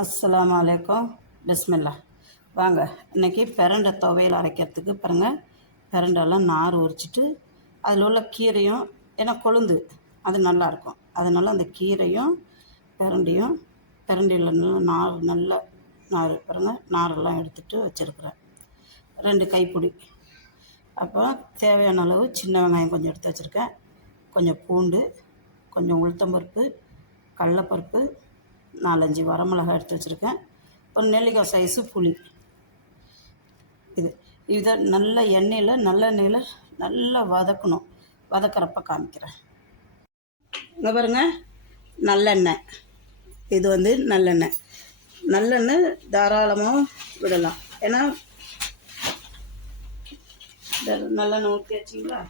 அஸ்ஸலாமு அலைக்கும். பிஸ்மில்லா. வாங்க இன்றைக்கி பிரண்டை துவையல் அரைக்கிறதுக்கு பாருங்கள். பிரண்டெல்லாம் நார் உரிச்சிட்டு அதில் உள்ள கீரையும், ஏன்னா கொழுந்து அது நல்லாயிருக்கும், அதனால் அந்த கீரையும் பிரண்டையில் நல்ல நார் பாருங்கள், நாரெல்லாம் எடுத்துகிட்டு வச்சுருக்குறேன். 2 கைப்பிடி. அப்போ தேவையான அளவு சின்ன வெங்காயம் கொஞ்சம் எடுத்து வச்சுருக்கேன். கொஞ்சம் பூண்டு, கொஞ்சம் உளுத்தம்பருப்பு, கடலப்பருப்பு, 4-5 வரமிளகாய் எடுத்து வச்சுருக்கேன். ஒரு நெல்லிக்காய் சைஸு புளி. இதை நல்ல நல்லெண்ணெயில் நல்லா வதக்கணும். வதக்கிறப்ப காமிக்கிறேன். இங்கே பாருங்கள், நல்லெண்ணெய். இது நல்லெண்ணெய் தாராளமாக விடலாம். ஏன்னா நல்லெண்ணெய் ஊற்றி வச்சிங்களா,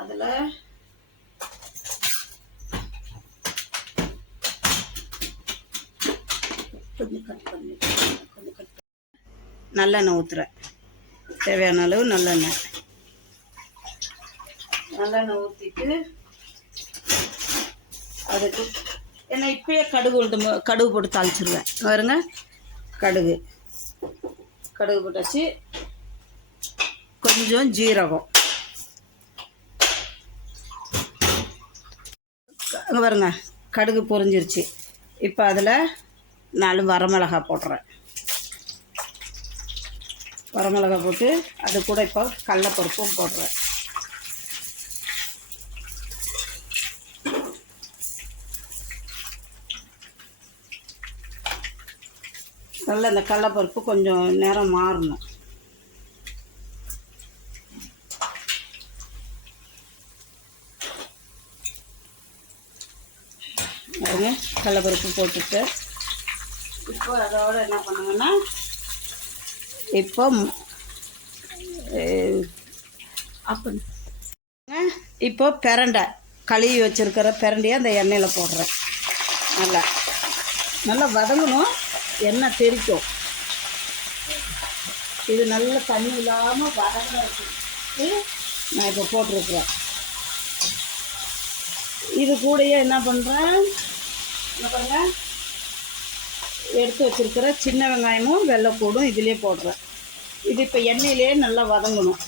அதில் கொஞ்சம் கட் பண்ணி நல்லெண்ணெய் ஊற்றுறேன். தேவையான அளவு நல்லெண்ணெய் ஊற்றிட்டு அதுக்கு ஏன்னா இப்போயே கடுகு போட்டு தாளிச்சிருவேன். பாருங்க, கடுகு போட்டாச்சு. கொஞ்சம் ஜீரகம். அங்கே பாருங்க, கடுகு பொரிஞ்சிருச்சு. இப்போ அதில் 4 வரமிளகாய் போடுறேன். வரமிளகாய் போட்டு அது கூட இப்போ கடலப்பருப்பும் போடுறேன். நல்லா இந்த கடலப்பருப்பு கொஞ்சம் நேரம் மாறணும். கடலப்பருப்பு போட்டுட்டு இப்போ அதோட என்ன பண்ணுங்கன்னா, இப்போ பிரண்டை கழுவி வச்சுருக்கிற பிரண்டையை அந்த எண்ணெயில் போடுறேன். நல்லா வதங்கணும், எண்ணெய் தெரிக்கும். இது நல்ல தண்ணி இல்லாமல் வதங்கிறதுக்கு நான் இப்போ போட்டிருக்கிறேன். இது கூடயே என்ன பண்ணுறேன், பாருங்க, எடுத்து வச்சுருக்கிற சின்ன வெங்காயமும் வெள்ளைப்பூடும் இதிலே போடுறேன். இது இப்போ எண்ணெயிலே நல்லா வதங்கணும்.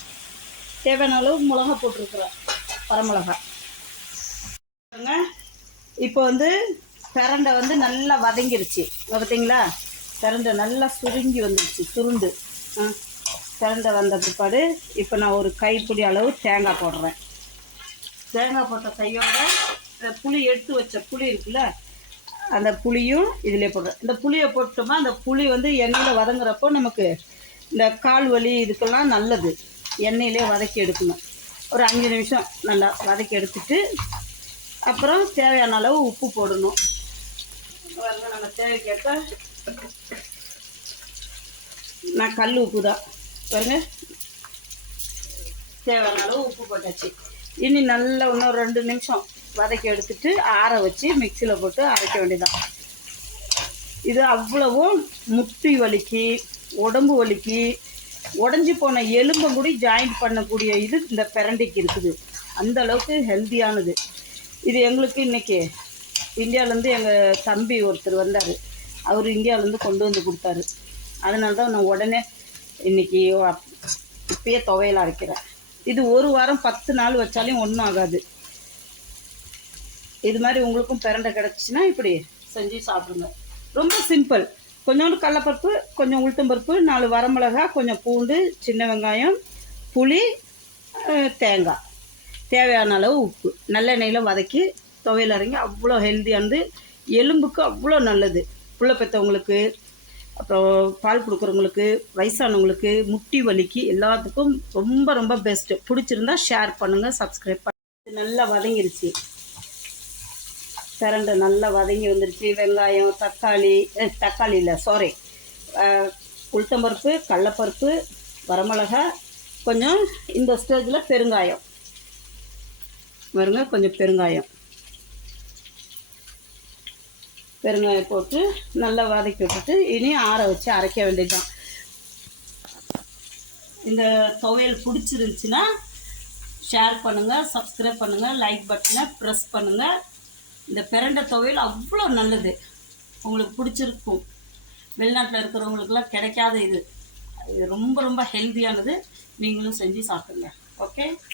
தேவையான அளவு மிளகா போட்டிருக்குறேன், வரமிளகாய். பாருங்க, இப்போ பிரண்டை நல்லா வதங்கிருச்சு. பார்த்தீங்களா, பிரண்டை நல்லா சுருங்கி வந்துருச்சு, சுருண்டு. பிரண்டை வந்த பிற்பாடு இப்போ நான் ஒரு கைப்பிடி அளவு தேங்காய் போடுறேன். தேங்காய் போட்ட கையோட புளி எடுத்து வச்ச புளி இருக்குல்ல, அந்த புளியும் இதிலே போடுறேன். இந்த புளியை போட்டோமா, அந்த புளி எண்ணெயில் வதங்குறப்போ நமக்கு இந்த கால் வலி இதுக்கெல்லாம் நல்லது. எண்ணெயிலே வதக்கி எடுக்கணும். ஒரு 5 நிமிஷம் நல்லா வதக்கி எடுத்துட்டு அப்புறம் தேவையான அளவு உப்பு போடணும். நம்ம தேவைக்கேற்ற நான் கல் உப்பு தான் பாருங்க, தேவையான அளவு உப்பு போட்டாச்சு. இனி நல்லா இன்னும் 2 நிமிஷம் வதக்கி எடுத்துட்டு ஆற வச்சு மிக்சியில் போட்டு அரைக்க வேண்டியதான். இது அவ்வளவும் முட்டி வலிக்கு, உடம்பு வலிக்கு, உடஞ்சி போன எலும்பை கூட ஜாயிண்ட் பண்ணக்கூடிய இது இந்த பிரண்டைக்கு இருக்குது. அந்த அளவுக்கு ஹெல்த்தியானது இது. எங்களுக்கு இன்றைக்கி இந்தியாவிலேருந்து எங்கள் தம்பி ஒருத்தர் வந்தார். அவர் இந்தியாவிலேருந்து கொண்டு வந்து கொடுத்தாரு. அதனால தான் நான் உடனே இன்றைக்கி இப்பயே துவையல் அரைக்கிறேன். இது 1 வாரம் 10 நாள் வச்சாலும் ஒன்றும் ஆகாது. இது மாதிரி உங்களுக்கும் பிரண்டை கிடச்சின்னா இப்படி செஞ்சு சாப்பிடுங்க. ரொம்ப சிம்பிள். கொஞ்சோண்டு கடலப்பருப்பு, கொஞ்சம் உளுத்தம்பருப்பு, 4 வரமிளகாய், கொஞ்சம் பூண்டு, சின்ன வெங்காயம், புளி, தேங்காய், தேவையான அளவு உப்பு, நல்லெண்ணெயில் வதக்கி துவையல் அரைங்க. அவ்வளோ ஹெல்த்தியானது, எலும்புக்கு அவ்வளோ நல்லது. புள்ள பெற்றவங்களுக்கு, அப்புறம் பால் கொடுக்குறவங்களுக்கு, வயசானவங்களுக்கு, முட்டி வலிக்கு எல்லாத்துக்கும் ரொம்ப ரொம்ப பெஸ்ட்டு. பிடிச்சிருந்தா ஷேர் பண்ணுங்கள், சப்ஸ்கிரைப் பண்ணுங்கள். நல்லா வதங்கிருச்சு பிரண்டை, நல்லா வதங்கி வந்துருச்சு. வெங்காயம், தக்காளி இல்லை சாரி, உளுத்தம்பருப்பு, கடலப்பருப்பு, வரமிளகாய், கொஞ்சம் இந்த ஸ்டேஜில் பெருங்காயம் வருங்க, கொஞ்சம் பெருங்காயம் போட்டு நல்லா வதக்கி விட்டுட்டு இனி ஆற வச்சு அரைக்க வேண்டியதுதான். இந்த துவையல் பிடிச்சிருந்துச்சுன்னா ஷேர் பண்ணுங்கள், சப்ஸ்கிரைப் பண்ணுங்கள், லைக் பட்டனை ப்ரெஸ் பண்ணுங்கள். இந்த பிரண்டை துவையல் அவ்வளோ நல்லது, உங்களுக்கு பிடிச்சிருக்கும். வெளிநாட்டில் இருக்கிறவங்களுக்குலாம் கிடைக்காத இது ரொம்ப ரொம்ப ஹெல்த்தியானது. நீங்களும் செஞ்சு சாப்பிடுங்க. ஓகே.